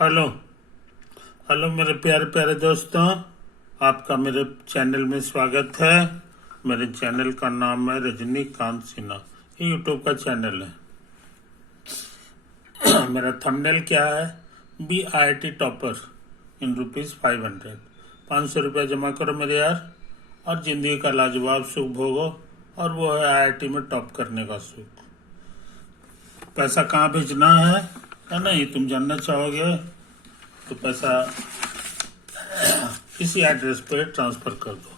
Hello. Hello मेरे प्यारे प्यारे दोस्तों, आपका मेरे चैनल में स्वागत है। मेरे चैनल का नाम है रजनीकांत सिन्हा। ये यूट्यूब का चैनल है। मेरा थंबनेल क्या है? BIT topper in ₹500। 500 रुपया जमा करो मेरे यार, और जिंदगी का लाजवाब सुख भोगो। और वो है IIT में टॉप करने का सुख। पैसा कहाँ भेजना है ना, ये तुम जानना चाहोगे? तो पैसा इसी एड्रेस पे ट्रांसफर कर दो।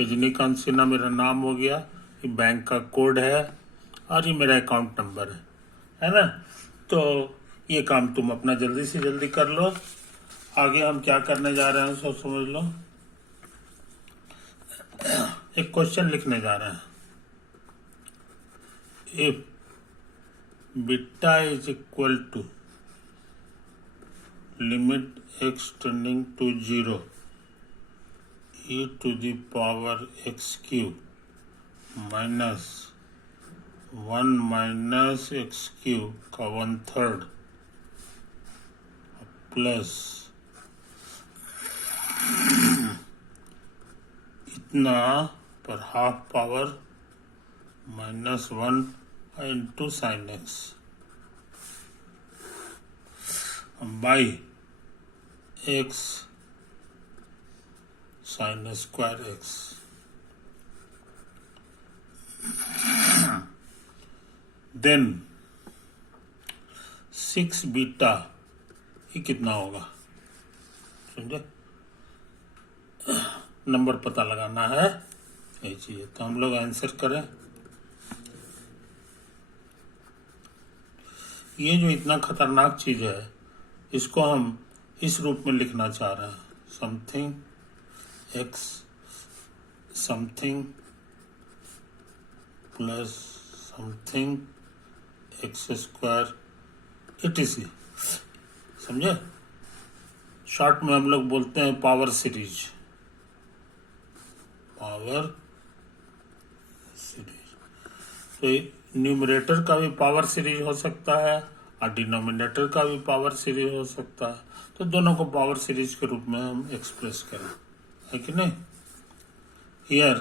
रजनीकांत सिन्हा मेरा नाम हो गया, ये बैंक का कोड है, और ये मेरा अकाउंट नंबर है ना। तो ये काम तुम अपना जल्दी से जल्दी कर लो। आगे हम क्या करने जा रहे हैं सब समझ लो। एक क्वेश्चन लिखने जा रहे हैं। If beta is equal to limit x tending to 0 e to the power x cube minus 1 minus x cube का 1/3 प्लस इतना पर half power -1 into sine x by x sine square x। Then 6 beta, ये कितना होगा? समझे? Number पता लगाना है, ये चाहिए। तो हम लोग आंसर करें। ये जो इतना खतरनाक चीज है, इसको हम इस रूप में लिखना चाह रहे हैं। Something x something plus something x² etc। समझे? शॉर्ट में हम लोग बोलते हैं पावर सीरीज। Power series. तो न्यूमरेटर का भी पावर सीरीज हो सकता है और डिनोमिनेटर का भी पावर सीरीज हो सकता है। तो दोनों को पावर सीरीज के रूप में हम एक्सप्रेस करें, है कि नहीं? हियर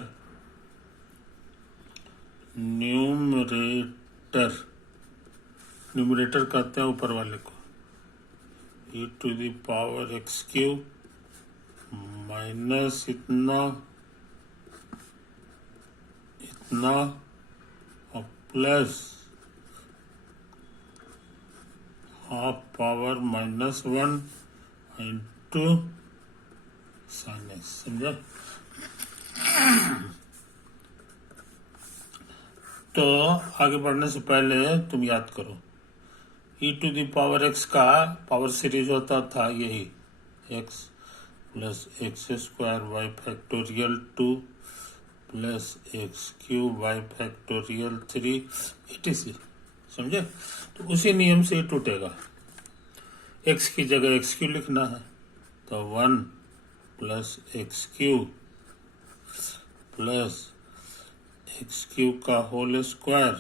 न्यूमरेटर कहते हैं ऊपर वाले को e to the power x³ minus इतना और plus half power -1 into sine x। समझा? तो आगे बढ़ने से पहले तुम याद करो, e to the power x का पावर सीरीज होता था यही x plus x² y factorial 2 plus x³ y factorial 3 etc। समझे? तो उसी नियम से ये टूटेगा। x की जगह x³ लिखना है, तो 1 प्लस x³ प्लस x³ का होल स्क्वायर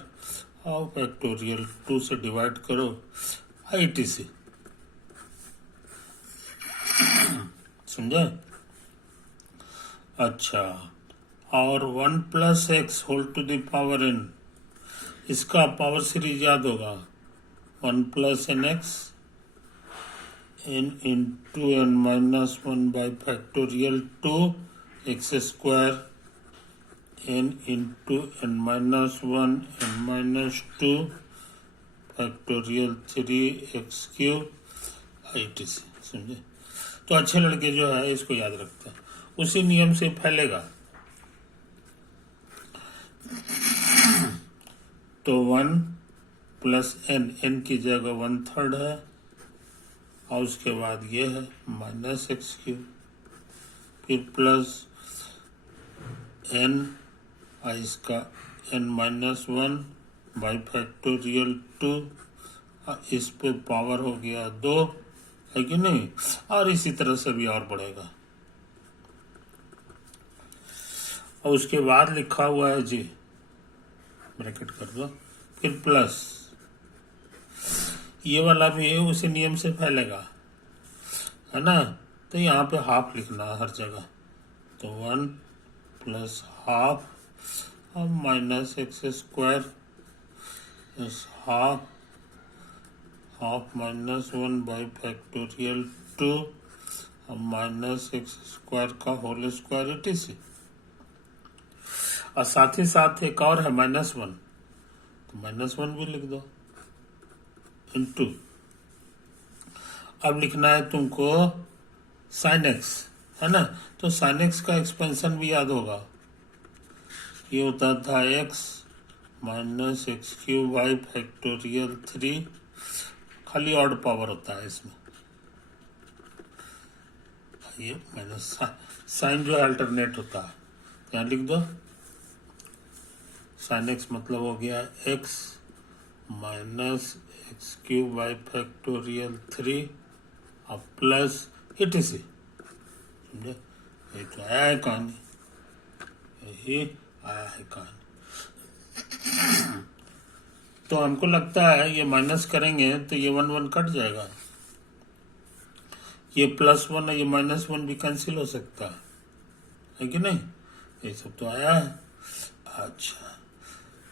और फैक्टोरियल 2 से डिवाइड करो etc। समझे? अच्छा, और 1 plus x whole to the power n, इसका पावर सीरीज याद होगा। 1 plus nx n into n minus 1 by factorial 2 x² n into n minus 1 n minus 2 factorial 3 x³ etc। समझे? तो अच्छे लड़के जो है इसको याद रखते हैं, उसी नियम से फैलेगा। तो 1 प्लस n की जगह 1/3 है, और उसके बाद ये है माइनस x³, फिर प्लस n और इसका n माइनस 1 बाई फैक्टोरियल 2, इस पे पावर हो गया 2, है कि नहीं? और इसी तरह से भी और बढ़ेगा। और उसके बाद लिखा हुआ है जी, ब्रैकेट कर दो, फिर प्लस ये वाला भी उसी नियम से फैलेगा। है ना। तो यहाँ पे हाफ लिखना है हर जगह, तो 1 प्लस हाफ, अब माइनस एक्स स्क्वायर इस half, half minus 1 by factorial 2, अब माइनस एक्स स्क्वायर का होल स्क्वायर etc। और साथ ही साथ एक और है -1, तो -1 भी लिख दो इनटू, अब लिखना है तुमको साइन एक्स, है ना। तो साइन एक्स का एक्सपेंशन भी याद होगा, ये होता था x minus x cube by factorial 3, खाली ऑड पावर होता है इसमें, ये माइनस साइन जो अल्टरनेट होता है, यहाँ लिख दो साइन एक्स मतलब हो गया x minus x cube by factorial 3 अब प्लस etc। समझे, यही तो आया है कहानी, यही आया है कहानी। तो हमको लगता है ये माइनस करेंगे तो ये 1 1 कट जाएगा, ये +1 है, ये -1 भी कैंसिल हो सकता है कि नहीं, ये सब तो आया है। अच्छा,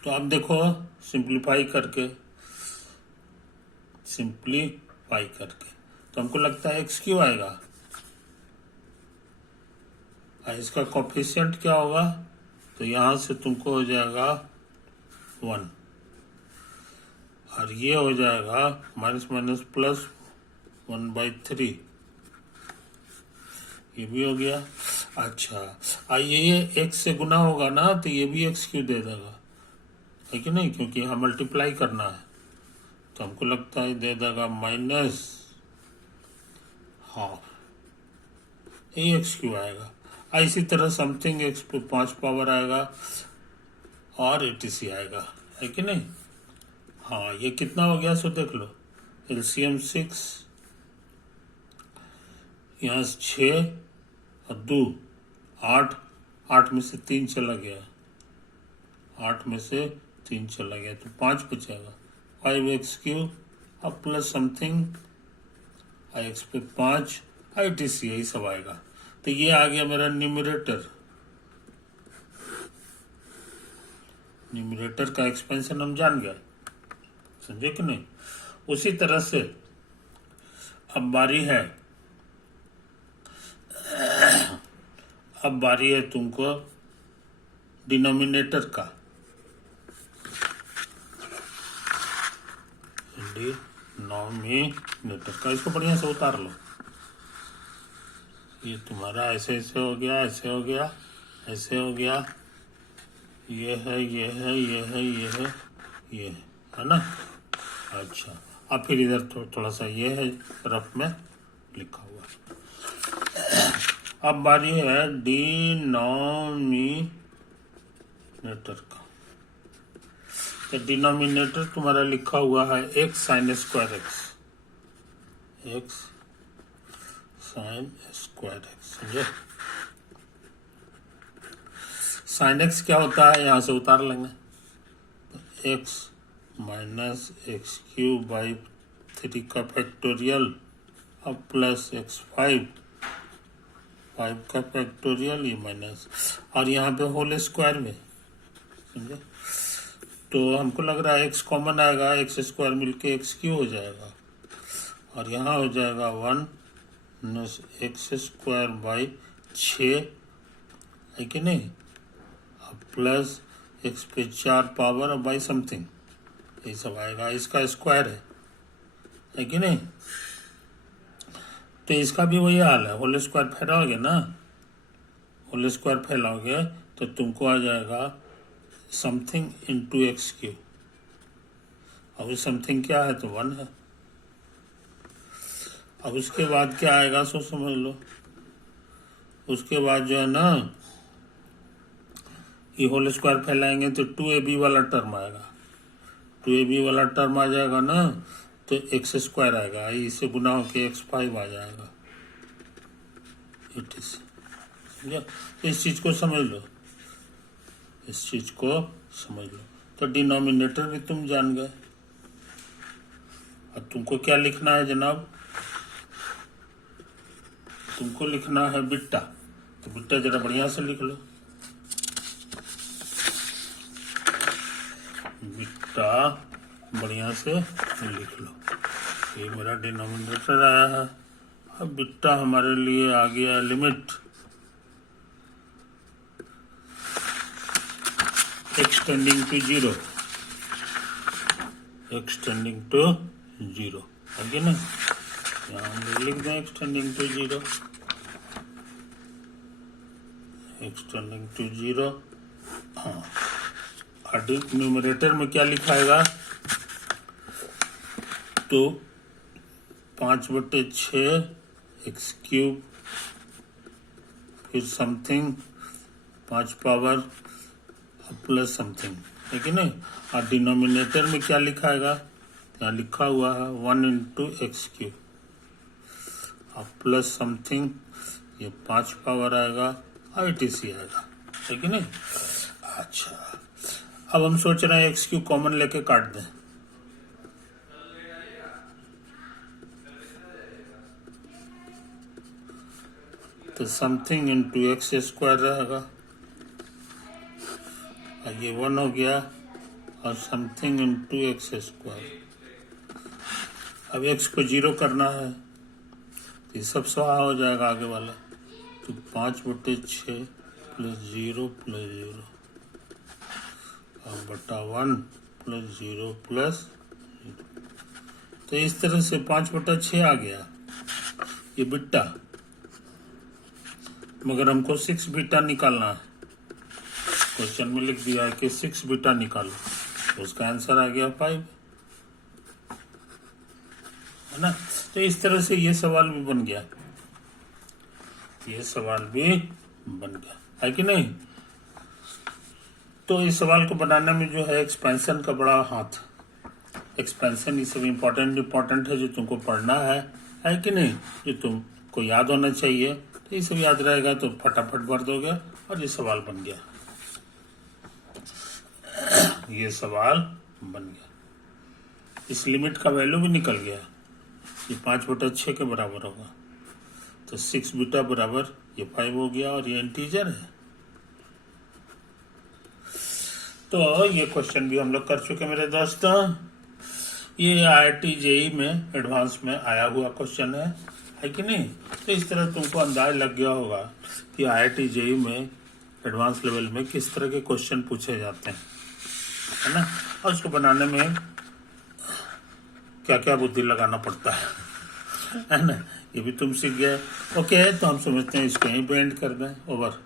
तो अब देखो सिंप्लीफाई करके तो हमको लगता है एक्स क्यों आएगा, इसका कोफिशिएंट क्या होगा, तो यहाँ से तुमको हो जाएगा 1 और ये हो जाएगा माइनस माइनस प्लस 1/3, ये भी हो गया। अच्छा, ये एक्स से गुना होगा ना, तो ये भी एक्स क्यों दे देगा, है कि नहीं, क्योंकि यहाँ मल्टीप्लाई करना है, तो हमको लगता है दे देगा -1/2, ये एक्स क्यों आएगा। इसी तरह समथिंग एक्स पे 5 पावर आएगा और etc आएगा, है कि नहीं। हाँ, ये कितना हो गया सो देख लो, एलसीएम 6, यहाँ 6 और 2 8, 8 में से 3 चला गया, 8 में से 3 चला गया तो 5 बचेगा, 5x³ अब प्लस समथिंग x पे 5 etc यही सब आएगा। तो ये आ गया मेरा न्यूमरेटर का एक्सपेंशन हम जान गए, समझे कि नहीं। उसी तरह से अब बारी है तुमको डिनोमिनेटर का, इसको बढ़िया से उतार लो, ये तुम्हारा ऐसे ऐसे हो गया, ऐसे हो गया, ऐसे हो गया, ये है, ये है, ये है, ये है, ये है ना। अच्छा, अब फिर इधर थोड़ा सा ये है रफ में लिखा हुआ। अब बारी है डिनोमिनेटर का, तो डिनोमिनेटर तुम्हारा लिखा हुआ है एक्स साइन स्क्वायर एक्स समझे। साइन एक्स क्या होता है, यहाँ से उतार लेंगे, तो एक्स माइनस x³/3 का फैक्टोरियल अब प्लस x5 का फैक्टोरियल, ये माइनस, और यहाँ पे होल स्क्वायर में, समझे। तो हमको लग रहा है एक्स कॉमन आएगा, x² मिलके x³ हो जाएगा, और यहाँ हो जाएगा 1 - x²/6, है कि नहीं, अब प्लस x पे 4 पावर और बाई समथिंग, ये सब आएगा, इसका स्क्वायर है कि नहीं। तो इसका भी वही हाल है, होल स्क्वायर फैलाओगे ना, होल स्क्वायर फैलाओगे तो तुमको आ जाएगा समथिंग इंटू x³, अब समथिंग क्या है तो 1 है। अब उसके बाद क्या आएगा सो समझ लो, उसके बाद जो है ना, ये होल स्क्वायर फैलाएंगे तो 2ab वाला टर्म आएगा, 2ab वाला टर्म आ जाएगा ना, तो x² आएगा, इसे गुना होके x5 आ जाएगा, समझा। इस चीज को समझ लो, इस चीज को समझ लो। तो डिनोमिनेटर भी तुम जान गए, अब तुमको क्या लिखना है जनाब, तुमको लिखना है बिट्टा, तो बिट्टा जरा बढ़िया से लिख लो। बिट्टा बढ़िया से लिख लो। ये मेरा डिनोमिनेटर आया है। अब बिट्टा हमारे लिए आ गया limit x tending to 0, x tending to 0, आगे ना यहाँ हम लिख दें एक्सटेंडिंग टू 0, एक्सटेंडिंग टू 0। हाँ, न्यूमरेटर में क्या लिखाएगा, तो 5/6 एक्स क्यूब, फिर समथिंग 5 पावर प्लस समथिंग, है कि नहीं। और डिनोमिनेटर में क्या लिखाएगा, यहाँ लिखा हुआ है 1 इंटू एक्स क्यूब, और प्लस समथिंग, ये 5 पावर आएगा और ITC आएगा, है कि नहीं। अच्छा, अब हम सोच रहे हैं एक्स क्यूब कॉमन लेके काट दें, तो समथिंग इंटू एक्स स्क्वायर रहेगा, और ये 1 हो गया, और समथिंग इंटू एक्स स्क्वायर। अब एक्स को 0 करना है, तो ये सब स्वाहा हो जाएगा आगे वाला, तो 5/6 प्लस 0 प्लस 0 और बटा 1 प्लस 0 प्लस 0। तो इस तरह से 5/6 आ गया ये बिट्टा, मगर हमको 6 बीटा निकालना है। क्वेश्चन में लिख दिया है कि 6 बीटा निकालो, तो उसका आंसर आ गया 5, है ना। तो इस तरह से ये सवाल भी बन गया, ये सवाल भी बन गया, है कि नहीं। तो इस सवाल को बनाने में जो है एक्सपेंशन का बड़ा हाथ, एक्सपेंशन ये सब इम्पोर्टेंट है जो तुमको पढ़ना है कि नहीं, जो तुमको याद होना चाहिए। तो ये सब याद रहेगा तो फटाफट भर दोगे और ये सवाल बन गया, ये सवाल बन गया। इस लिमिट का वैल्यू भी निकल गया, ये 5/6 के बराबर होगा, तो 6 बीटा बराबर ये 5 हो गया, और ये इंटीजर है। तो ये क्वेश्चन भी हम लोग कर चुके मेरे दोस्तों। ये IIT JEE में एडवांस में आया हुआ क्वेश्चन है कि नहीं। तो इस तरह तुमको अंदाज लग गया होगा कि IIT JEE में एडवांस लेवल में किस तरह के क्वेश्चन पूछे जाते हैं, है ना, और उसको बनाने में क्या क्या बुद्धि लगाना पड़ता है ना, ये भी तुम सीख गए। ओके, तो हम समझते हैं इसको यहीं पे एंड कर दें, ओवर।